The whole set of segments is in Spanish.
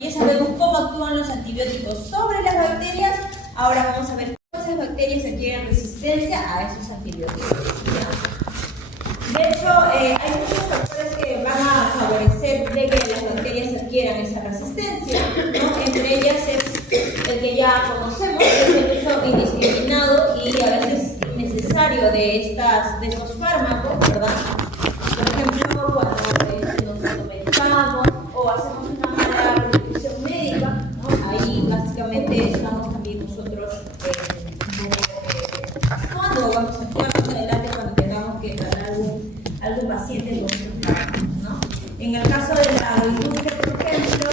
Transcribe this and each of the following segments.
Ya sabemos cómo actúan los antibióticos sobre las bacterias. Ahora vamos a ver cómo esas bacterias adquieren resistencia a esos antibióticos. De hecho, hay muchos factores que van a favorecer de que las bacterias adquieran esa resistencia, ¿no? Entre ellas es el que ya conocemos, es el uso indiscriminado y a veces innecesario de estos fármacos, ¿verdad? Por ejemplo, cuando nos automedicamos o hacemos una mala prescripción médica, ¿no? Ahí básicamente estamos también nosotros actuando, vamos a actuar más adelante cuando tengamos que tratar algún paciente con un fármaco, ¿no? En el caso de la industria, por ejemplo,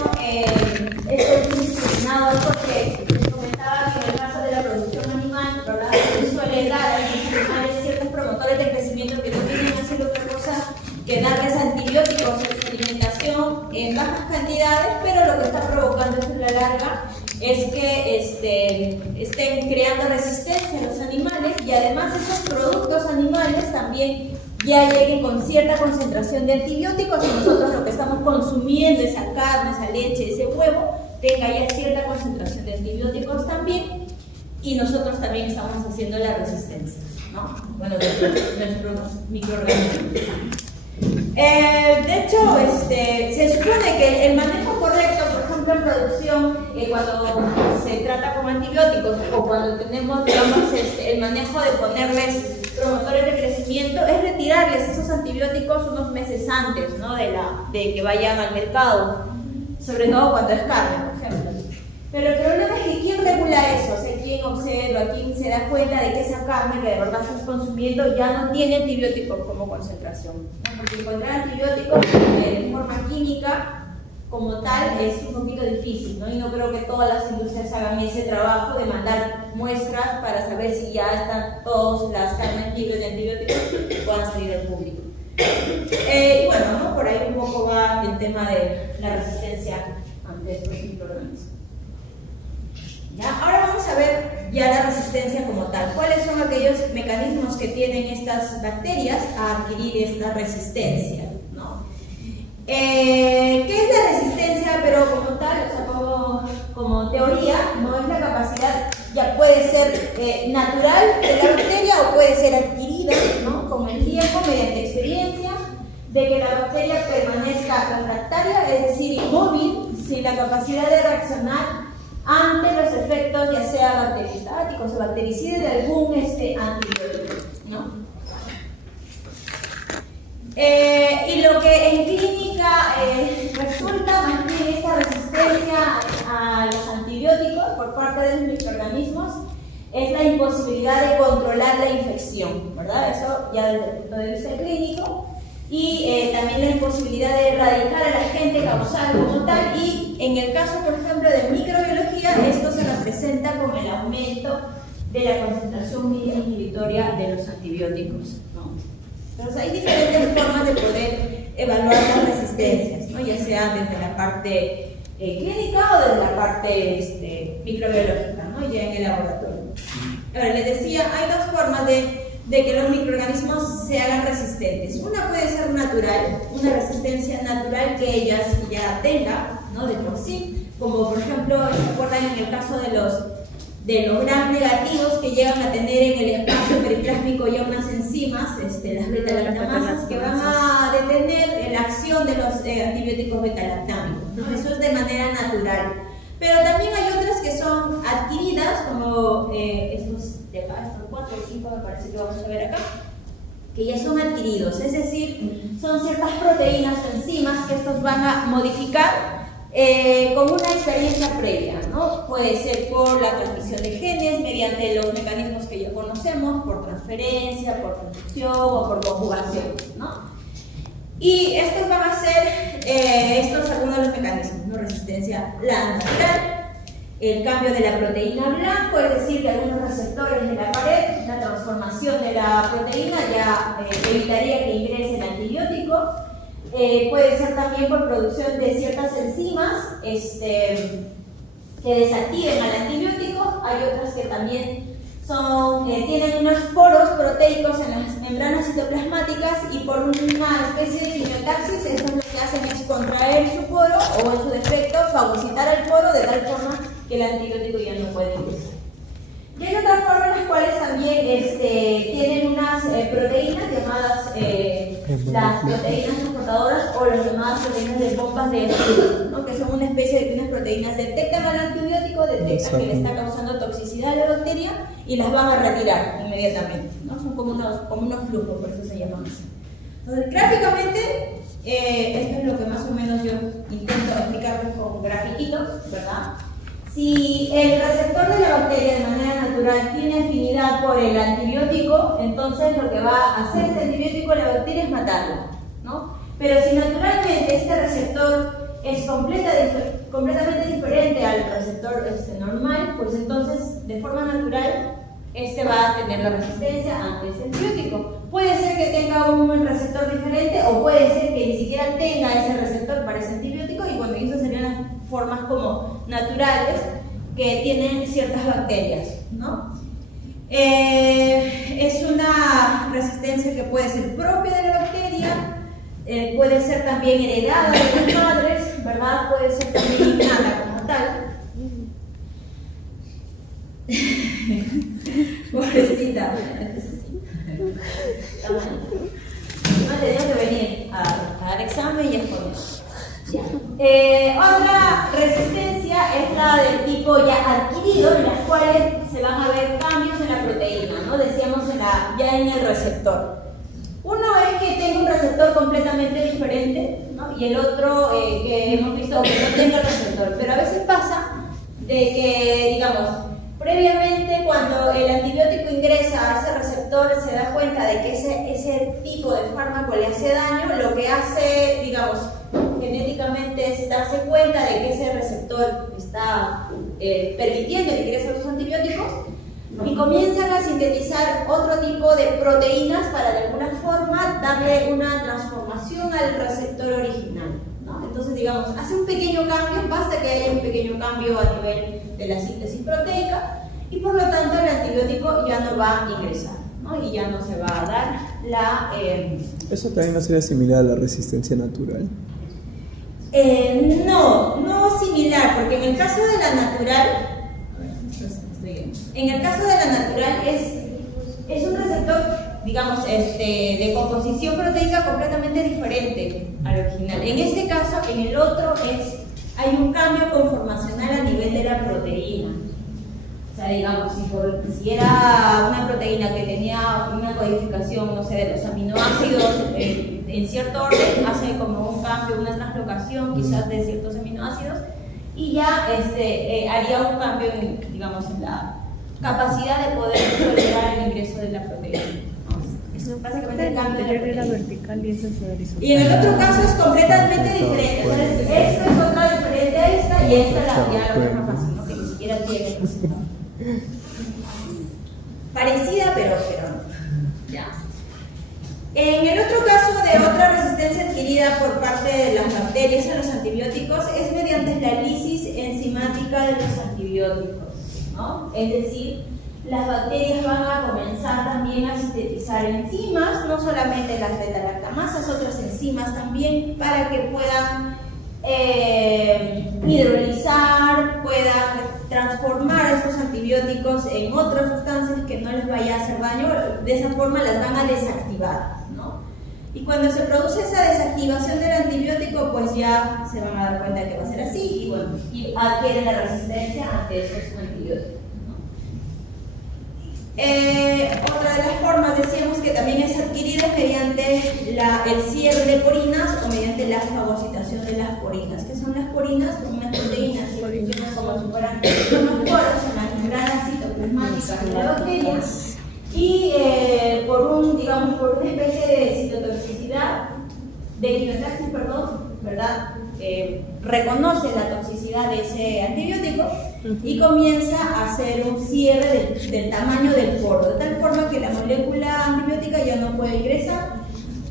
esto es indiscriminado porque les comentaba que en el caso de la producción animal, ¿verdad? Se suele dar a los animales ciertos promotores de crecimiento que no tienen que hacer otra cosa que darles antibióticos en su alimentación en bajas cantidades, pero lo que está provocando eso a la larga es que estén creando resistencia a los animales y además esos productos animales también ya lleguen con cierta concentración de antibióticos y nosotros lo que estamos consumiendo, esa carne, esa leche, ese huevo, tenga ya cierta concentración de antibióticos también y nosotros también estamos haciendo la resistencia, ¿no? Bueno, de nuestros microorganismos. De hecho, se supone que el manejo correcto, por ejemplo, en producción, cuando se trata con antibióticos o cuando tenemos, digamos, el manejo de ponerles promotores de crecimiento, es retirarles esos antibióticos unos meses antes, ¿no? de que vayan al mercado, sobre todo cuando es carne, por ejemplo. Pero el problema es que ¿quién regula eso? O sea, ¿quién observa? ¿Quién se da cuenta de que esa carne que de verdad estás consumiendo ya no tiene antibióticos como concentración? ¿No? Porque encontrar antibióticos de forma química como tal es un poquito difícil, ¿no? Y no creo que todas las industrias hagan ese trabajo de mandar muestras para saber si ya están todas las carnes libres de antibióticos que puedan salir al público. Y bueno, ¿no? Por ahí un poco va el tema de la resistencia ante estos microorganismos. ¿Ya? Ahora vamos a ver ya la resistencia como tal. ¿Cuáles son aquellos mecanismos que tienen estas bacterias a adquirir esta resistencia, ¿no? ¿Qué es la resistencia? Pero como tal, o sea, como teoría, no es la capacidad, ya puede ser natural de la bacteria o puede ser adquirida, ¿no? Con el tiempo, mediante experiencia, de que la bacteria permanezca refractaria, es decir, inmóvil, sin la capacidad de reaccionar ante los efectos ya sea bacteriostáticos o bactericidas de algún antibiótico, ¿no? Y lo que en clínica resulta mantener esta resistencia a los antibióticos por parte de los microorganismos es la imposibilidad de controlar la infección, ¿verdad? Eso ya desde el punto de vista clínico. Y también la imposibilidad de erradicar al agente causal como tal, y en el caso, por ejemplo, de microbiología, esto se representa con el aumento de la concentración inhibitoria de los antibióticos, ¿no? Entonces hay diferentes formas de poder evaluar las resistencias, ¿no? Ya sea desde la parte clínica o desde la parte microbiológica, ¿no? Ya en el laboratorio. Ahora, les decía, hay dos formas de que los microorganismos se hagan resistentes. Una puede ser natural, una resistencia natural que ellas ya tengan, ¿no? De por sí, como por ejemplo, ¿se acuerdan en el caso de los gram negativos que llegan a tener en el espacio periplásmico ya unas enzimas, las beta-lactamasas, que van a detener la acción de los antibióticos beta-lactámicos, ¿no? Eso es de manera natural. Pero también hay otras que son adquiridas, como estos de acá, estos 4 o 5 me parece que vamos a ver acá, que ya son adquiridos, es decir, son ciertas proteínas o enzimas que estos van a modificar con una experiencia previa, ¿no? Puede ser por la transmisión de genes mediante los mecanismos que ya conocemos, por transferencia, por transducción o por conjugación, ¿no? Y estos van a ser algunos de los mecanismos, ¿no? Resistencia natural, el cambio de la proteína blanco, es decir, que algunos receptores de la pared, la transformación de la proteína ya evitaría que ingrese el antibiótico. Puede ser también por producción de ciertas enzimas que desactiven al antibiótico. Hay otras que también tienen unos poros proteicos en las membranas citoplasmáticas y por una especie de quimiotaxis, eso es lo que hacen es contraer su poro o en su defecto fagocitar el poro de tal forma que el antibiótico ya no puede ingresar. Y hay otras formas en las cuales también tienen unas proteínas llamadas las proteínas transportadoras o las llamadas proteínas de bombas de Stewart, ¿no? Que son una especie de unas proteínas que detectan al antibiótico, detectan que le está causando toxicidad a la bacteria y las van a retirar inmediatamente, ¿no? Son como unos flujos, por eso se llaman así. Entonces, gráficamente, esto es lo que más o menos yo intento explicarles con grafiquitos, ¿verdad? Si el receptor de la bacteria de manera natural tiene afinidad por el antibiótico, entonces lo que va a hacer este antibiótico a la bacteria es matarla, ¿no? Pero si naturalmente este receptor es completamente diferente al receptor normal, pues entonces de forma natural va a tener la resistencia ante ese antibiótico. Puede ser que tenga un receptor diferente o puede ser que ni siquiera tenga ese receptor para ese antibiótico y bueno, eso serían las formas como naturales que tienen ciertas bacterias, ¿no? Es una resistencia que puede ser propia de la bacteria, puede ser también heredada de los padres, ¿verdad? Puede ser también innata como tal. Pobrecita. No tenía que venir a dar examen y es por eso. Otra resistencia es la del tipo ya adquirido, en las cuales se van a ver cambios en la proteína, ¿no? Decíamos ya en el receptor. Uno es que tenga un receptor completamente diferente, ¿no? Y el otro que hemos visto que no tenga receptor. Pero a veces pasa de que, digamos, previamente cuando el antibiótico ingresa a ese receptor se da cuenta de que ese tipo de fármaco le hace daño, lo que hace, digamos, genéticamente es darse cuenta de que ese receptor está permitiendo que ingresen los antibióticos y comienzan a sintetizar otro tipo de proteínas para de alguna forma darle una transformación al receptor original, ¿no? Entonces, digamos, hace un pequeño cambio, basta que haya un pequeño cambio a nivel de la síntesis proteica y por lo tanto el antibiótico ya no va a ingresar, ¿no? Y ya no se va a dar la... ¿Eso también no sería similar a la resistencia natural? No similar, porque en el caso de la natural, es un receptor, digamos, de composición proteica completamente diferente al original. En este caso, en el otro hay un cambio conformacional a nivel de la proteína. O sea, digamos, si era una proteína que tenía una codificación, no sé, de los aminoácidos en cierto orden, hace como un cambio, una translocación quizás de ciertos aminoácidos y ya haría un cambio digamos, en la capacidad de poder tolerar el ingreso de la proteína. Básicamente el cambio de la vertical y esa es la horizontal. Y en el otro caso es completamente diferente. Entonces, esta es otra diferente a esta y esta ya la otra fácil, ¿no? Que ni siquiera tiene resultado. Parecida, pero no. Ya. En el otro caso de otra resistencia adquirida por parte de las bacterias a los antibióticos es mediante la lisis enzimática de los antibióticos, ¿no? Es decir, las bacterias van a comenzar también a sintetizar enzimas, no solamente las beta-lactamasas, otras enzimas también, para que puedan hidrolizar, puedan transformar estos antibióticos en otras sustancias que no les vaya a hacer daño. De esa forma las van a desactivar, ¿no? Y cuando se produce esa desactivación del antibiótico, pues ya se van a dar cuenta de que va a ser así y bueno, y adquieren la resistencia ante esos antibióticos. Otra de las formas, decíamos que también es adquirida mediante el cierre de porinas o mediante la fagocitación de las porinas. ¿Qué son las porinas? Son unas proteínas que funcionan como si fueran unos poros en las membranas citoplasmáticas de la bacteria y por una especie de citotoxicidad, de quimiotaxis, ¿verdad? Reconoce la toxicidad de ese antibiótico y comienza a hacer un cierre del tamaño del poro, de tal forma que la molécula antibiótica ya no puede ingresar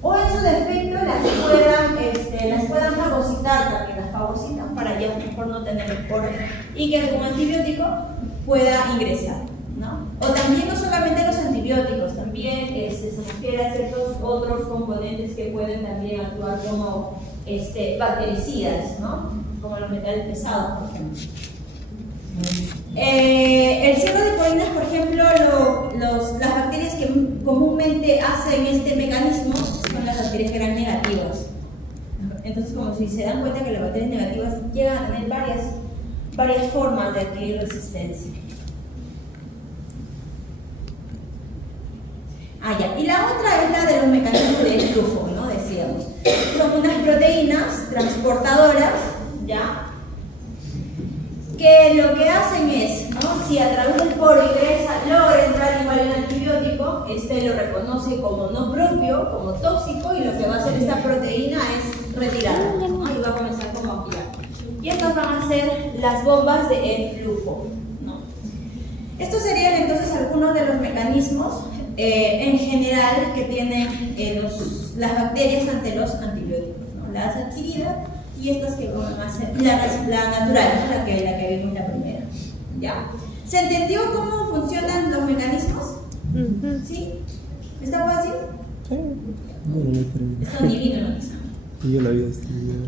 o en su defecto las puedan fagocitar, también las fagocitan para ya mejor no tener el poro y que algún antibiótico pueda ingresar. ¿no? O también no solamente los antibióticos, también se refiere a ciertos otros componentes que pueden también actuar como bactericidas, ¿no? Como los metales pesados, por ejemplo. El ciego de porinas, por ejemplo, las bacterias que comúnmente hacen este mecanismo son las bacterias gram negativas. Entonces, como si se dan cuenta que las bacterias negativas llegan a tener varias formas de adquirir resistencia. Ya. Y la otra es la de los mecanismos de flujo, ¿no? Decíamos. Son unas proteínas transportadoras, ¿ya? Que lo que hacen es, ¿no? Si a través del poro logra entrar igual el antibiótico, lo reconoce como no propio, como tóxico, y lo que va a hacer esta proteína es retirarlo, ¿no? Y va a comenzar como a activar. Y estas van a ser las bombas de flujo, ¿no? Estos serían entonces algunos de los mecanismos en general que tienen las bacterias ante los antibióticos, ¿no? Las adquiridas y estas que van a ser la natural, ¿no? la que vimos la primera. ¿Ya? ¿Se entendió cómo funcionan los mecanismos? ¿Sí? ¿Está fácil? Sí. Bueno, está divino lo que sabe. Yo lo había estudiado.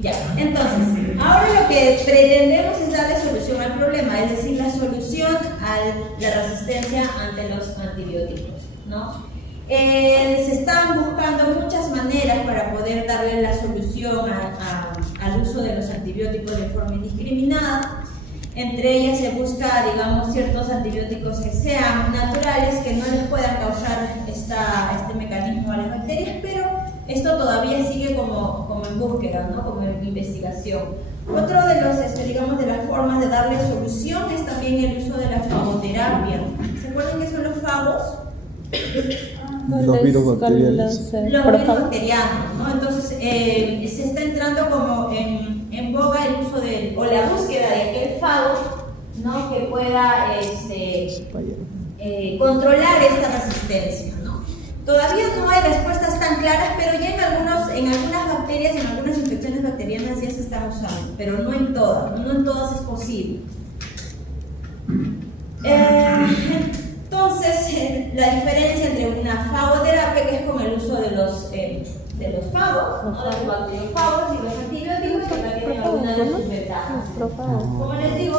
Ya, entonces, ahora lo que pretendemos es darle solución al problema, es decir, la solución a la resistencia ante los antibióticos, ¿no? Se están buscando muchas maneras para poder darle la solución al uso de los antibióticos de forma indiscriminada. Entre ellas se busca, digamos, ciertos antibióticos que sean naturales, que no les puedan causar este mecanismo a las bacterias, pero esto todavía sigue como en búsqueda, ¿no? Como en investigación. Otro de digamos, de las formas de darle solución es también el uso de la fagoterapia. ¿Se acuerdan qué son los fagos? Los virus bacterianos. Los virus bacterianos, ¿no? Entonces, se está entrando como en boga el uso o la búsqueda de aquel fago, ¿no? Que pueda controlar esta resistencia, ¿no? Todavía no hay respuestas tan claras, pero ya en algunas bacterias, en algunas infecciones bacterianas ya se están usando, pero no en todas es posible. Entonces, la diferencia entre una fagoterapia, que es con el uso de los fagos, ¿no? De los bacteriofagos y los antibióticos, que también tienen algunas de sus ventajas. Como les digo,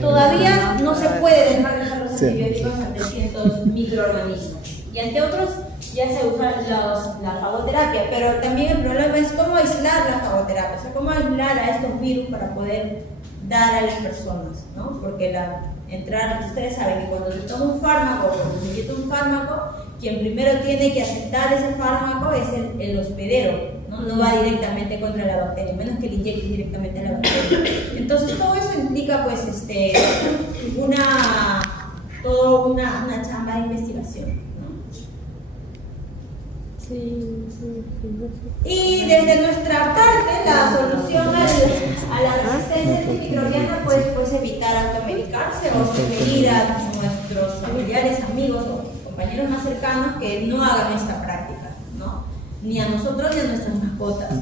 todavía no se puede dejar de usar los antibióticos ante ciertos microorganismos. Y ante otros ya se usa la fagoterapia, pero también el problema es cómo aislar la fagoterapia, o sea, cómo aislar a estos virus para poder dar a las personas, ¿no? Porque ustedes saben que cuando se toma un fármaco, cuando se inyecta un fármaco, quien primero tiene que aceptar ese fármaco es el hospedero, ¿no? No va directamente contra la bacteria, menos que le inyecte directamente a la bacteria. Entonces todo eso implica pues toda una chamba de investigación. Y desde nuestra parte, la solución a la resistencia antimicrobiana pues evitar automedicarse o sugerir a nuestros familiares, amigos o compañeros más cercanos que no hagan esta práctica, ¿no? Ni a nosotros ni a nuestras mascotas.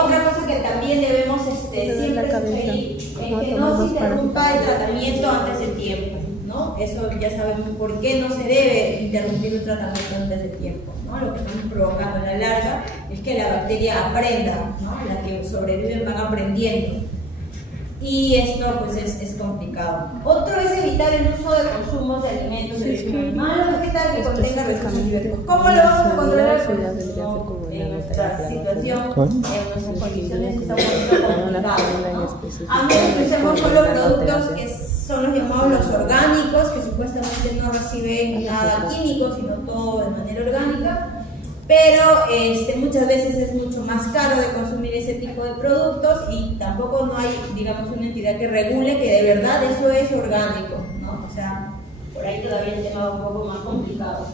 Otra cosa que también debemos siempre sugerir es que no se interrumpa el tratamiento antes del tiempo, ¿no? Eso ya sabemos por qué no se debe interrumpir el tratamiento antes del tiempo, ¿no? Lo que estamos provocando a la larga es que la bacteria aprenda, ¿no? Las que sobreviven van aprendiendo. Y esto pues es complicado. Otro es evitar el uso de consumos de alimentos de origen animal o vegetal que contengan residuos antibióticos. ¿Cómo lo vamos a controlar? Pues no, en nuestra situación, en nuestras condiciones estamos complicados, ¿no? A menos que usemos solo productos que son los llamados los orgánicos, que supuestamente no reciben nada químico, sino todo de manera orgánica. Pero muchas veces es mucho más caro de consumir ese tipo de productos y tampoco no hay, digamos, una entidad que regule que de verdad eso es orgánico, ¿no? O sea, por ahí todavía el tema va un poco más complicado.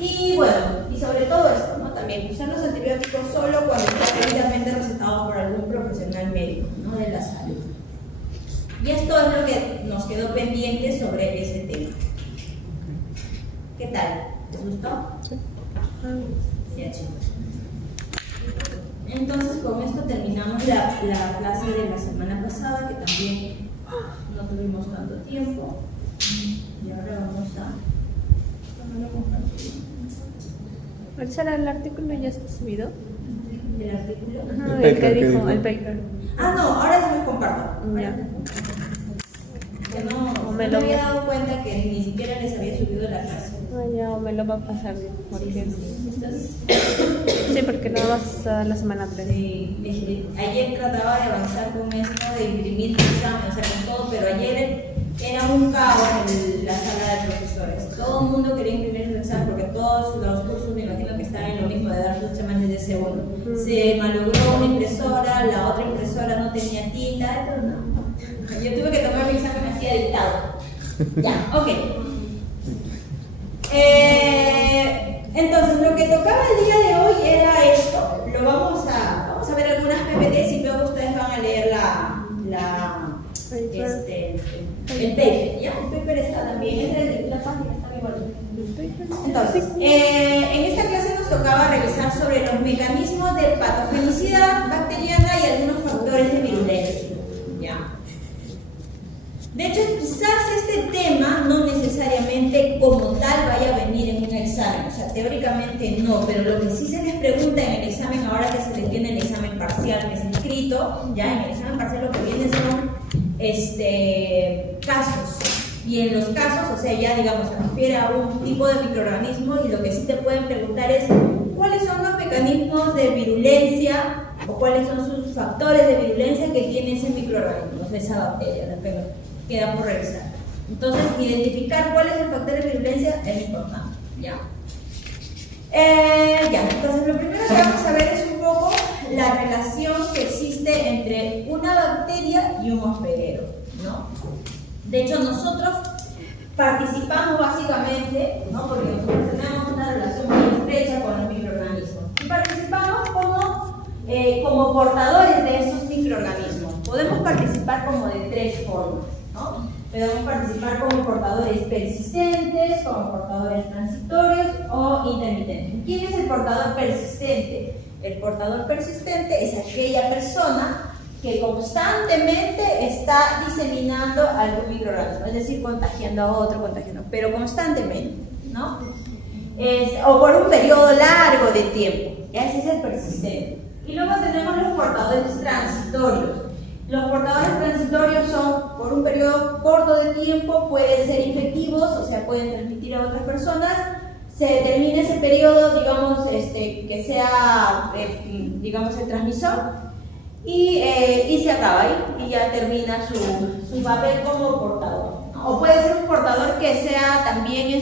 Y bueno, y sobre todo esto, ¿no? También usar los antibióticos solo cuando está debidamente recetado por algún profesional médico, ¿no? De la salud. Y esto es lo que nos quedó pendiente sobre ese tema. ¿Qué tal? ¿Les gustó? Sí. Ya, chicos. Entonces con esto terminamos la clase de la semana pasada, que también No tuvimos tanto tiempo. Y ahora vamos a... Marcela, ¿el artículo ya está subido? ¿El artículo? Ajá, El el paper, que ¿qué dijo, dijo? el paper. Ah, no, ahora sí los comparto. Ya. Que no, O me me lo- había dado cuenta que ni siquiera les había subido la clase. Ah, ya, o me lo va a pasar porque... Sí, porque nada más está la semana 3. Sí, ayer trataba de avanzar con esto, de imprimir el examen, o sea, con todo, pero ayer era un caos en la sala de profesores. Todo el mundo quería imprimir el examen porque todos los cursos me imagino que están en lo mismo de dar sus exámenes de segundo. Se malogró una impresora, la otra impresora no tenía tinta, entonces no. Yo tuve que tomar mi examen así dictado. Ya, ok. Entonces, lo que tocaba el día de hoy era esto. Vamos a ver algunas PPTs y luego ustedes van a leer el paper, ¿ya? El paper está también, la página está igual. Entonces, en esta clase nos tocaba revisar sobre los mecanismos de patogenicidad bacteriana y algunos factores de virulencia, ¿ya? De hecho, quizás este tema no necesariamente como tal vaya a venir en un examen, o sea, teóricamente no, pero lo que sí se les pregunta en el examen, ahora que se les viene el examen parcial, que es escrito, ya en el examen parcial lo que viene son casos, y en los casos, o sea, ya digamos, se refiere a un tipo de microorganismo y lo que sí te pueden preguntar es cuáles son los mecanismos de virulencia o cuáles son sus factores de virulencia que tiene ese microorganismo, o sea, esa bacteria, queda por revisar. Entonces, identificar cuál es el factor de virulencia es importante, ¿ya? Entonces lo primero que vamos a ver es un poco la relación que existe entre una bacteria y un hospedero, ¿no? De hecho, nosotros participamos básicamente, ¿no? Porque nosotros tenemos una relación muy estrecha con los microorganismos y participamos como portadores de esos microorganismos. Podemos participar como de tres formas, ¿no? Podemos participar como portadores persistentes, como portadores transitorios o intermitentes. ¿Quién es el portador persistente? El portador persistente es aquella persona que constantemente está diseminando algún microorganismo, es decir, contagiando a otro, pero constantemente, ¿no? O por un periodo largo de tiempo. Ese es el persistente. Y luego tenemos los portadores transitorios. Los portadores transitorios son por un periodo corto de tiempo, pueden ser infectivos, o sea, pueden transmitir a otras personas. Se determina ese periodo, digamos, que sea, digamos, el transmisor, y se acaba ahí, y ya termina su papel como portador, ¿no? O puede ser un portador que sea también,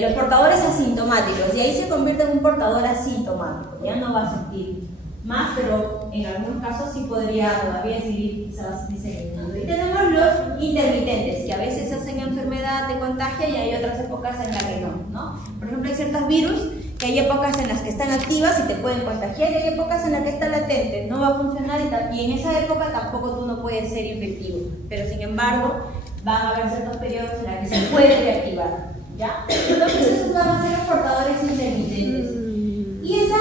los portadores asintomáticos, y ahí se convierte en un portador asintomático, ya no va a sentir más, pero en algunos casos sí podría todavía seguir quizás diseminando. Y tenemos los intermitentes, que a veces hacen enfermedad de contagio y hay otras épocas en las que no. Por ejemplo, hay ciertos virus que hay épocas en las que están activas y te pueden contagiar, y hay épocas en las que están latentes, no va a funcionar, y en esa época tampoco tú no puedes ser infectivo, pero sin embargo van a haber ciertos periodos en los que se puede reactivar, ¿ya? Entonces esos van a ser los portadores intermitentes. Y esa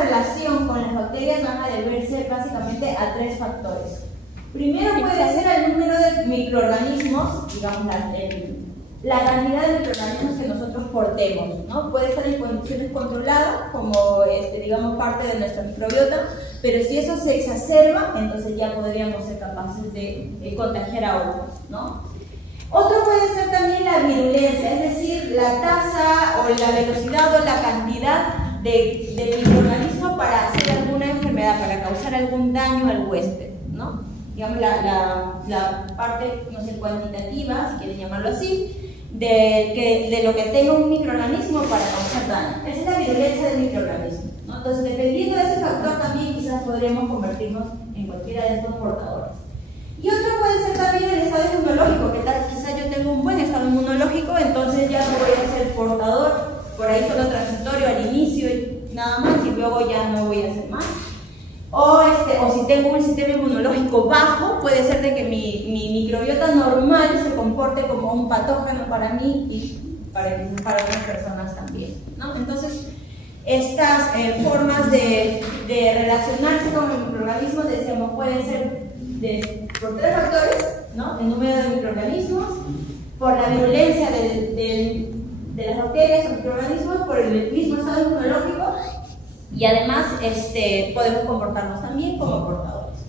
relación con las bacterias van a deberse básicamente a tres factores. Primero puede ser el número de microorganismos, digamos, la cantidad de microorganismos que nosotros portemos, ¿no? Puede estar en condiciones controladas, como digamos, parte de nuestra microbiota, pero si eso se exacerba, entonces ya podríamos ser capaces de contagiar a otros, ¿no? Otro puede ser también la virulencia, es decir, la tasa o la velocidad o la cantidad de microorganismo para hacer alguna enfermedad, para causar algún daño al huésped, ¿no? Digamos, la parte, no sé, cuantitativa, si quieren llamarlo así, de lo que tenga un microorganismo para causar daño. Esa es la virulencia del microorganismo, ¿no? Entonces, dependiendo de ese factor, también quizás podríamos convertirnos en cualquiera de estos portadores. Y otro puede ser también el estado inmunológico, que tal, quizás yo tengo un buen estado inmunológico, entonces ya no voy a ser portador, por ahí solo transitorio al inicio y nada más, y luego ya no voy a hacer más. O si tengo un sistema inmunológico bajo, puede ser de que mi microbiota normal se comporte como un patógeno para mí y para otras personas también, ¿no? Entonces, estas formas de relacionarse con el microorganismo, decíamos, pueden ser por 3 factores, ¿no? El número de microorganismos, por la virulencia de las bacterias o microorganismos, por el mismo estado inmunológico, y además podemos comportarnos también como portadores.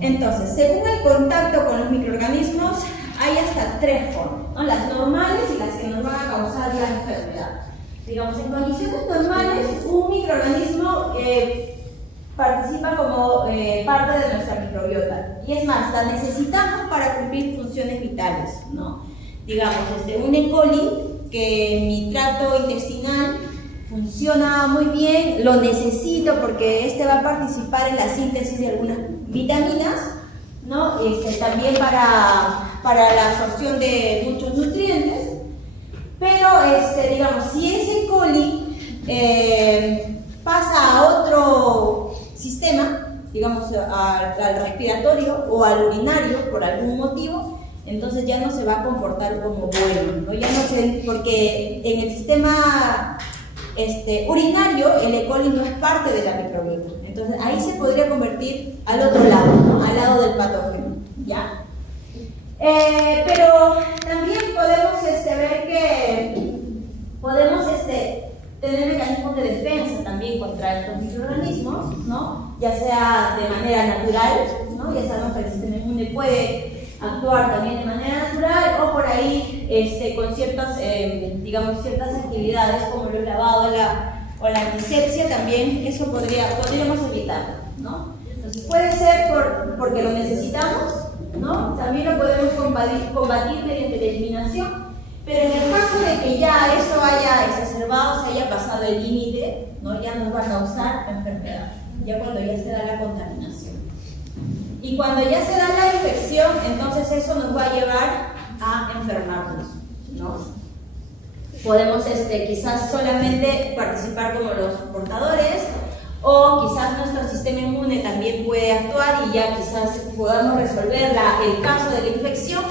Entonces, según el contacto con los microorganismos, hay hasta 3 formas, ¿no? Las normales y las que nos van a causar la enfermedad. Digamos, en condiciones normales, un microorganismo participa como parte de nuestra microbiota. Y es más, la necesitamos para cumplir funciones vitales, ¿no? Digamos, un E. coli, que mi tracto intestinal funciona muy bien, lo necesito porque va a participar en la síntesis de algunas vitaminas, ¿no? También para la absorción de muchos nutrientes, pero digamos, si ese E. coli pasa a otro sistema, digamos al respiratorio o al urinario por algún motivo, entonces ya no se va a comportar como bueno, ¿no? Ya no sé, porque en el sistema urinario el E. coli no es parte de la microbiota, entonces ahí se podría convertir al otro lado, ¿no? Al lado del patógeno, ¿ya? Pero también podemos ver que podemos tener mecanismos de defensa también contra estos microorganismos, ¿no? Ya sea de manera natural, ¿no? Ya sabemos que el sistema inmune puede actuar también de manera natural, o por ahí con ciertas, digamos, ciertas actividades como el lavado o la antisepsia, también eso podríamos evitarlo, ¿no? Entonces puede ser porque lo necesitamos, ¿no? También lo podemos combatir mediante la eliminación, pero en el caso de que ya eso haya exacerbado, se haya pasado el límite, ¿no? Ya nos va a causar enfermedad, ya cuando ya se da la contaminación. Y cuando ya se da la infección, entonces eso nos va a llevar a enfermarnos, ¿no? Podemos quizás solamente participar como los portadores, o quizás nuestro sistema inmune también puede actuar y ya quizás podamos resolver el caso de la infección,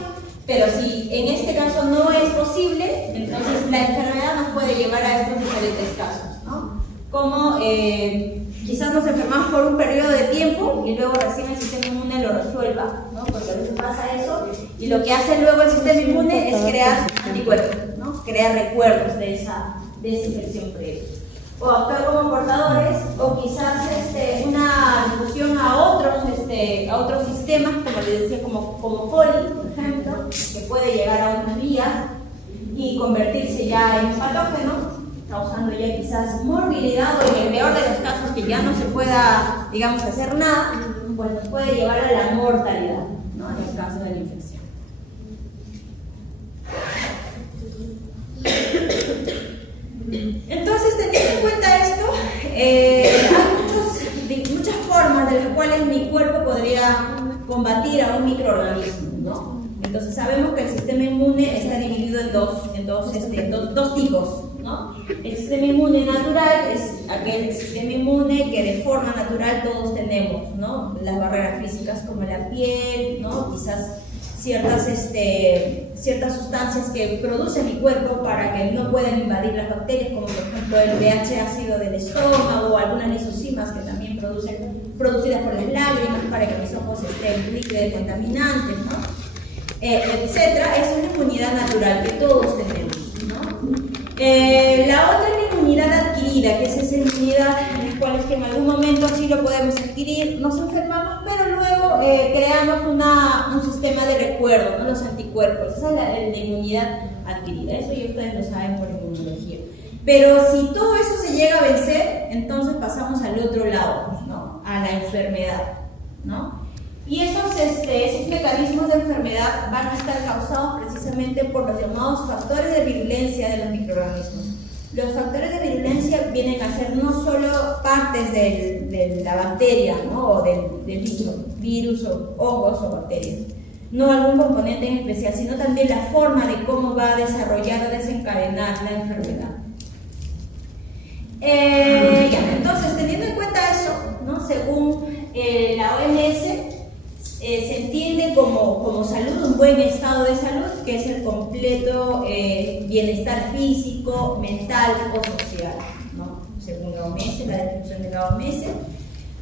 pero si en este caso no es posible, entonces la enfermedad nos puede llevar a estos diferentes casos, ¿no? Como quizás nos enfermamos por un periodo de tiempo y luego recién el sistema inmune lo resuelva, ¿no? Porque a veces pasa eso, y lo que hace luego el sistema inmune es crear anticuerpos, ¿no? Crear recuerdos de esa infección previa. O actuar como portadores, o quizás una difusión a otros sistemas, como les decía, como coli, por ejemplo, que puede llegar a otras vías y convertirse ya en patógeno, causando ya quizás morbilidad, o en el peor de los casos que ya no se pueda, digamos, hacer nada, pues nos puede llevar a la mortalidad, ¿no? En el caso de la infección. Entonces, teniendo en cuenta esto, hay muchas formas de las cuales mi cuerpo podría combatir a un microorganismo, ¿no? Entonces sabemos que el sistema inmune está dividido en dos tipos, ¿no? El sistema inmune natural es aquel sistema inmune que de forma natural todos tenemos, ¿no? Las barreras físicas como la piel, ¿no? Quizás ciertas sustancias que produce mi cuerpo para que no puedan invadir las bacterias, como por ejemplo el pH ácido del estómago, o algunas lisocimas que también producidas por las lágrimas para que mis ojos estén libres de contaminantes, ¿no? Etcétera. Es una inmunidad natural que todos tenemos, ¿no? La otra es la inmunidad adquirida, que es esa inmunidad en la cual es que en algún momento sí lo podemos adquirir, nos enfermamos, pero luego creamos un sistema de recuerdo, ¿no? Los anticuerpos. Esa es la inmunidad adquirida, eso ya ustedes lo saben por inmunología. Pero si todo eso se llega a vencer, entonces pasamos al otro lado, ¿no? A la enfermedad, ¿no? Y esos mecanismos de enfermedad van a estar causados precisamente por los llamados factores de virulencia de los microorganismos. Los factores de virulencia vienen a ser no solo partes de la bacteria, ¿no? O del bicho, virus o hongos o bacterias, no algún componente en especial, sino también la forma de cómo va a desarrollar o desencadenar la enfermedad. Entonces, teniendo en cuenta eso, ¿no? Según la OMS, se entiende como salud un buen estado de salud, que es el completo bienestar físico, mental o social. dice la definición de la OMS.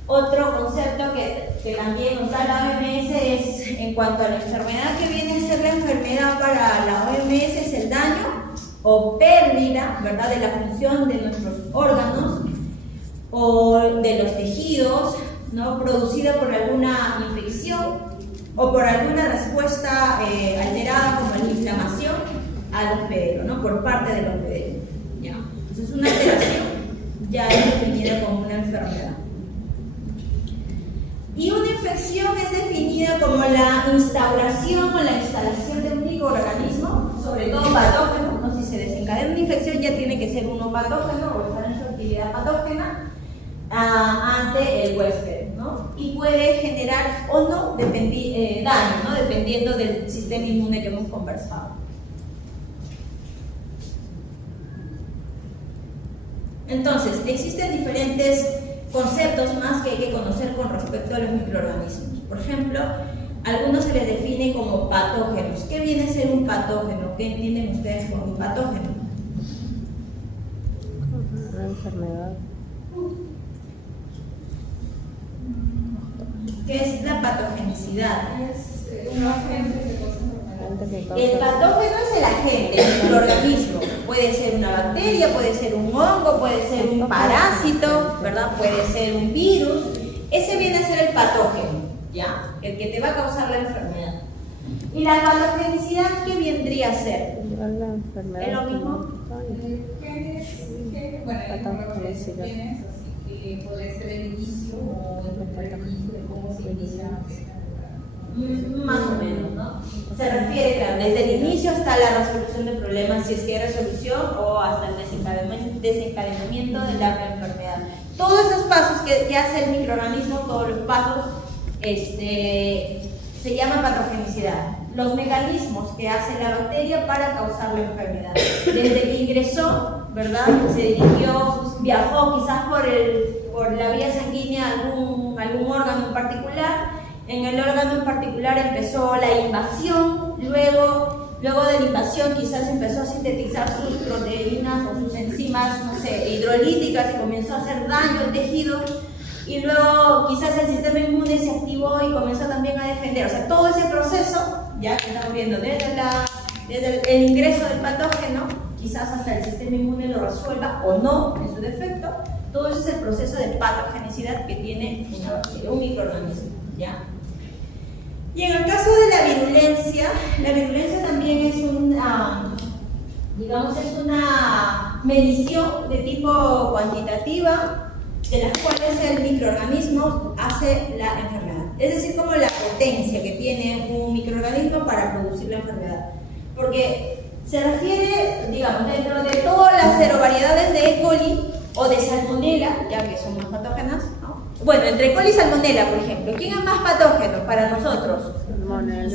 Otro concepto que también nos da la OMS es, en cuanto a la enfermedad, que viene a ser la enfermedad para la OMS, es el daño o pérdida, ¿verdad?, de la función de nuestros órganos o de los tejidos, ¿no?, producida por alguna infección o por alguna respuesta alterada, como la inflamación al hospedero, ¿no?, por parte del hospedero. ¿Ya? Entonces, una alteración ya es definida como una enfermedad. Y una infección es definida como la instauración o la instalación de un microorganismo, sobre todo patógeno, ¿no? Si se desencadena una infección ya tiene que ser uno patógeno o estar en su actividad patógena ante el huésped, ¿no? Y puede generar o no daño, ¿no?, dependiendo del sistema inmune que hemos conversado. Entonces, existen diferentes conceptos más que hay que conocer con respecto a los microorganismos. Por ejemplo, algunos se les define como patógenos. ¿Qué viene a ser un patógeno? ¿Qué entienden ustedes por un patógeno? Una enfermedad. ¿Qué es la patogenicidad? Es un agente que causa enfermedad. El patógeno es el agente, el microorganismo. Puede ser una bacteria, puede ser un hongo, puede ser un parásito, ¿verdad? Puede ser un virus. Ese viene a ser el patógeno, ¿ya? El que te va a causar la enfermedad. ¿Y la patogenicidad qué vendría a ser? La enfermedad. ¿Es lo mismo? Bueno, patogenicidad. Así que puede ser el inicio o el inicio de cómo se inicia. Más o menos, ¿no? Se refiere, claro, desde el inicio hasta la resolución del problema, si es que hay resolución, o hasta el desencadenamiento de la enfermedad. Todos esos pasos que hace el microorganismo, todos los pasos, se llama patogenicidad. Los mecanismos que hace la bacteria para causar la enfermedad. Desde que ingresó, ¿verdad?, se dirigió, viajó quizás por la vía sanguínea a algún órgano en particular. En el órgano en particular empezó la invasión, luego de la invasión quizás empezó a sintetizar sus proteínas o sus enzimas, no sé, hidrolíticas, y comenzó a hacer daño al tejido, y luego quizás el sistema inmune se activó y comenzó también a defender. O sea, todo ese proceso, ya que estamos viendo desde el ingreso del patógeno, quizás hasta el sistema inmune lo resuelva o no, en su defecto, todo ese es el proceso de patogenicidad que tiene un microorganismo, ¿ya? Y en el caso de la virulencia también es una medición de tipo cuantitativa, de las cuales el microorganismo hace la enfermedad. Es decir, como la potencia que tiene un microorganismo para producir la enfermedad. Porque se refiere, digamos, dentro de todas las serovariedades de E. coli o de Salmonella, ya que son más patógenas, ¿no? Bueno, entre E. coli y Salmonella, por ejemplo, ¿quién es más patógeno para nosotros?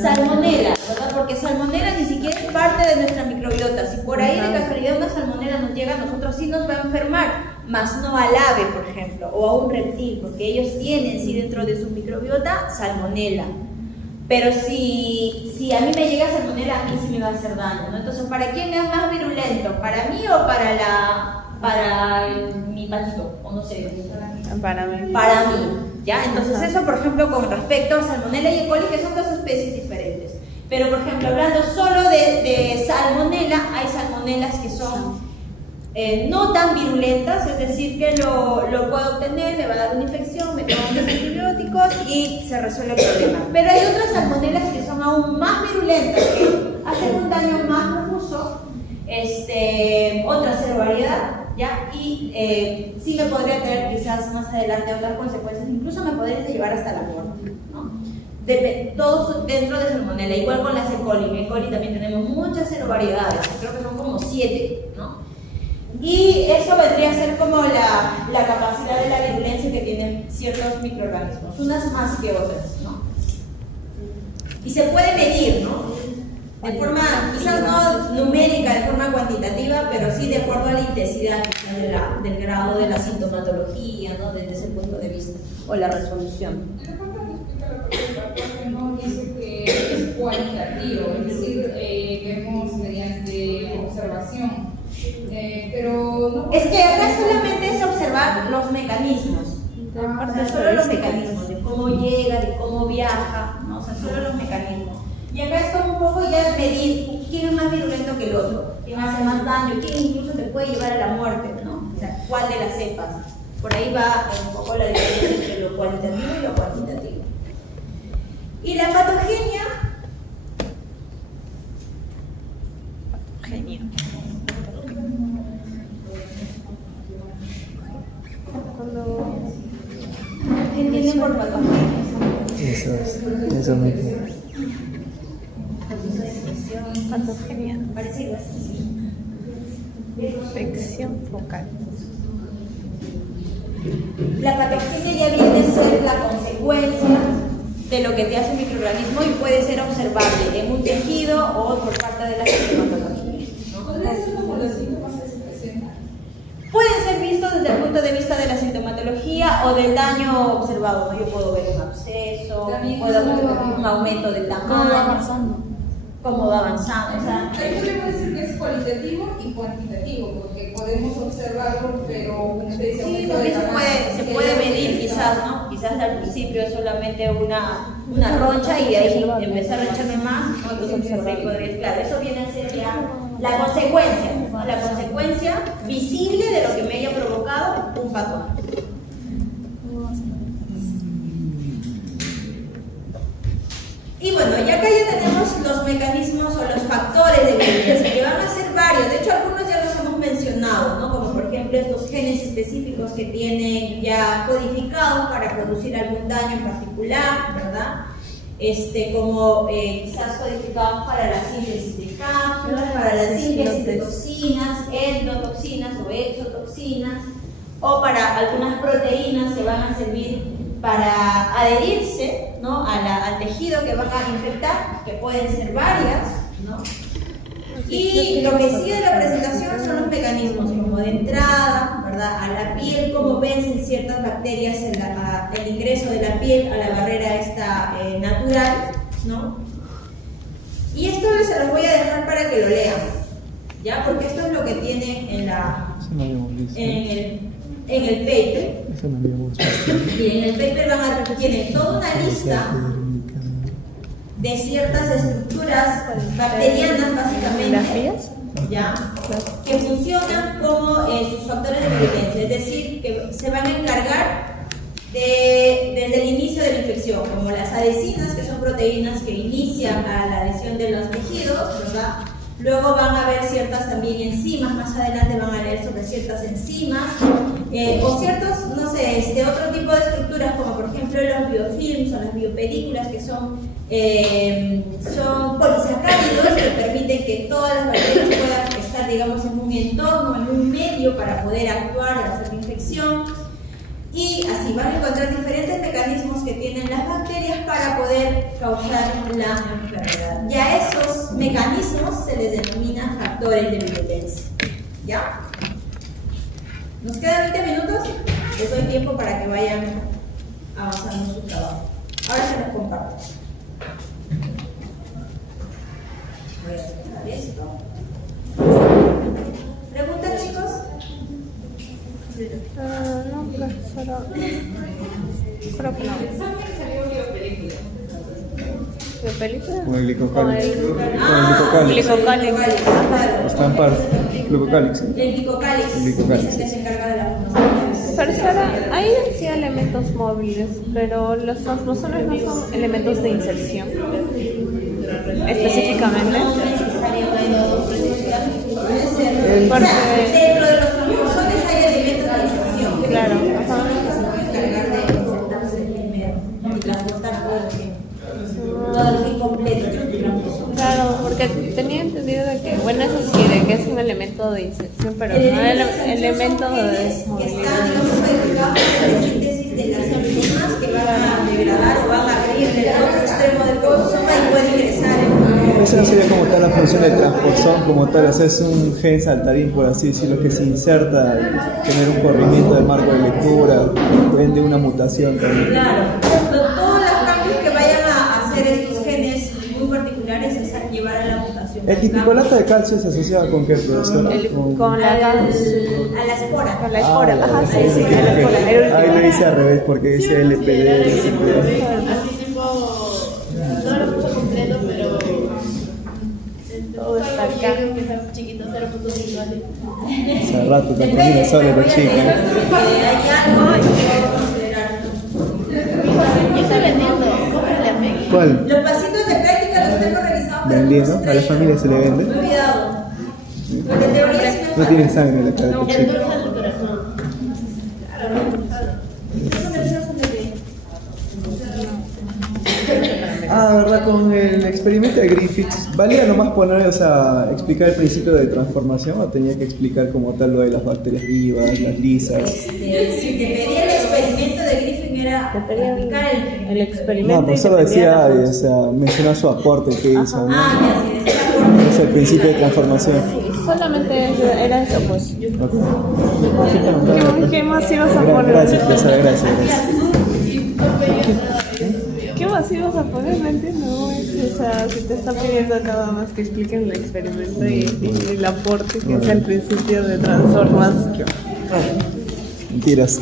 Salmonella, ¿verdad? Porque Salmonella ni siquiera es parte de nuestra microbiota. Si por ahí de casualidad una Salmonella nos llega, a nosotros sí nos va a enfermar, más no al ave, por ejemplo, o a un reptil, porque ellos tienen sí dentro de su microbiota Salmonella. Pero si a mí me llega Salmonella, a mí sí me va a hacer daño, ¿no? Entonces, ¿para quién es más virulento? ¿Para mí o para mi patito? O no sé. Para mí. Para mí, ¿ya? Entonces eso, por ejemplo, con respecto a Salmonella y E. coli, que son dos especies diferentes. Pero, por ejemplo, hablando solo de Salmonella, hay salmonelas que son no tan virulentas, es decir, que lo puedo obtener, me va a dar una infección, me tomo unos antibióticos y se resuelve el problema. Pero hay otras salmonelas que son aún más virulentas, que hacen un daño más profuso, otra serovariedad, ¿ya? Y sí me podría traer quizás más adelante otras consecuencias, incluso me podría llevar hasta la muerte, ¿no? Todos dentro de Salmonella, igual con las E. coli. En E. coli también tenemos muchas serovariedades, creo que son como 7, ¿no? Y eso vendría a ser como la capacidad de la virulencia que tienen ciertos microorganismos, unas más que otras, ¿no? Y se puede medir, ¿no? De forma, quizás no numérica, de forma cuantitativa, pero sí de acuerdo a la intensidad del grado de la sintomatología, ¿no? Desde ese punto de vista, o la resolución. No dice que es cualitativo, es decir, vemos mediante observación. Pero no, es que acá solamente es observación observar los mecanismos. O sea, solo los mecanismos, de cómo llega, de cómo viaja, ¿no? O sea, solo los mecanismos. Y acá es como un poco ya medir quién es más virulento que el otro, quién hace más daño, quién incluso te puede llevar a la muerte, ¿no? O sea, cuál de las cepas. Por ahí va un poco la diferencia entre lo cualitativo y lo cuantitativo. Y la patogenia. Genio. ¿Qué entienden por patogenia? Eso mismo. Patogenia. Parecido. Infección focal. La patogenia ya viene a ser la consecuencia de lo que te hace un microorganismo y puede ser observable en un tejido o por parte de la sintomatología, ¿no? ¿Podría ser como los síntomas que se presentan? Pueden ser vistos desde el punto de vista de la sintomatología o del daño observado, ¿no? Yo puedo ver un absceso, También puedo ver cómo un aumento del tamaño, ¿Cómo va avanzando? cómo va avanzando. O sea, Ahí podemos decir que es cualitativo y cuantitativo, porque podemos observarlo, pero una especie de sí, aumento de también tamaño. se puede medir quizás, ¿no? Quizás al principio es solamente una roncha y de ahí empezar a roncharme más, ¿no? Entonces ahí podría, claro, eso viene a ser ya la consecuencia, ¿no? La consecuencia visible de lo que me haya provocado un patógeno. Y bueno, y acá ya tenemos los mecanismos o los factores de virulencia, que van a ser varios. De hecho, algunos ya los hemos mencionado, ¿no? Como por ejemplo estos genes específicos que tienen ya codificados para producir algún daño en particular, ¿verdad? Como quizás codificados para la síntesis de cápsulas, para la síntesis de toxinas, endotoxinas o exotoxinas, o para algunas proteínas que van a servir para adherirse, ¿no? al tejido que van a infectar, que pueden ser varias, ¿no? Y lo que sigue de la presentación son los mecanismos como de entrada, ¿verdad? A la piel, cómo vencen ciertas bacterias el ingreso de la piel a la barrera esta natural, ¿no? Y esto se los voy a dejar para que lo lean, ¿ya? Porque esto es lo que tiene Eso no habíamos visto. en el paper. Eso no habíamos visto. Y en el paper tienen toda una lista de ciertas estructuras bacterianas, básicamente, ¿ya? Que funcionan como sus factores de virulencia, es decir, que se van a encargar desde el inicio de la infección, como las adhesinas, que son proteínas que inician a la adhesión de los tejidos, ¿verdad? Luego van a haber ciertas también enzimas, más adelante van a leer sobre ciertas enzimas, o ciertos, no sé, otro tipo de estructuras, como por ejemplo los biofilms o las biopelículas, que son polisacáridos que permiten que todas las bacterias puedan estar, digamos, en un entorno, en un medio para poder actuar, hacer la infección. Y así van a encontrar diferentes mecanismos que tienen las bacterias para poder causar la enfermedad. Y a esos mecanismos se les denomina factores de virulencia. ¿Ya? ¿Nos quedan 20 minutos? Les doy tiempo para que vayan avanzando en su trabajo. Ahora se los comparto. Voy a cerrar esto. ¿Preguntas, chicos? No, profesora. Creo que no. ¿Biopelícula? Con el glicocálix. Con Con el glicocálix. Glicocálix. Estampar. Glicocálix. El glicocálix. El glicocálix. Es el que se encarga de la función. Profesora, hay sí elementos móviles, pero los transposones no son elementos de inserción. Específicamente. No necesariamente. Puede ser. Porque- O sea, dentro de los cromosomes hay elementos de inserción. Claro, Que ajá. se pueden encargar de insertarse primero y transportar todo el gen completo de los cromosomes. Claro, porque tenía entendido de que, bueno, eso sí, de que es un elemento de inserción, pero no elemento de que desmovilidad. están, digamos, codificados en la síntesis de las enzimas que van a degradar o van a abrir el otro extremo del cromosoma y pueden ingresar en Eso no sería como tal la función de transposón, como tal, o sea, es un gen saltarín, por así decirlo, que se inserta y genera un corrimiento del marco de lectura, de una mutación también. Claro, todos los cambios que vayan a hacer estos genes muy particulares es a llevar a la mutación ¿El hipicolato de calcio se asocia con qué, profesora? Con la a la espora. con la espora. Ajá, sí, sí, ok, con la espora. ok. El último. Ahí lo hice al revés porque dice LPD. Así tipo, no lo puso completo, pero Todo está acá. que está chiquito, 0.5 vale. Hace rato te termina solo los chicos. Hay algo que puedo considerar. Yo estoy vendiendo, cómprale a Peggy. ¿Cuál? Los pasitos de práctica los tengo revisados. pero Vendiendo, no se a la familia se le vende. Cuidado. Porque en teoría sí me No tiene sangre en la cara de El chico. dulce del corazón. Ah, verdad, con el experimento de Griffiths, ¿valía nomás poner, o sea, explicar el principio de transformación o tenía que explicar como tal lo de las bacterias vivas, las lisas? Si te pedía el experimento de Griffin era Te pedían aplicar el experimento. No, y pues te solo pedían decía, la o función. sea, mencionar su aporte que hizo, ¿no? ya, si decía Es el principio de transformación. Solamente era eso, pues. Ok. ¿Qué más ibas a poner? Gracias, profesora, gracias, gracias. ¿Qué más ibas a poner? No entiendo. O sea, si te está pidiendo nada más que expliquen el experimento y el aporte que es el principio de transformación. Mentiras.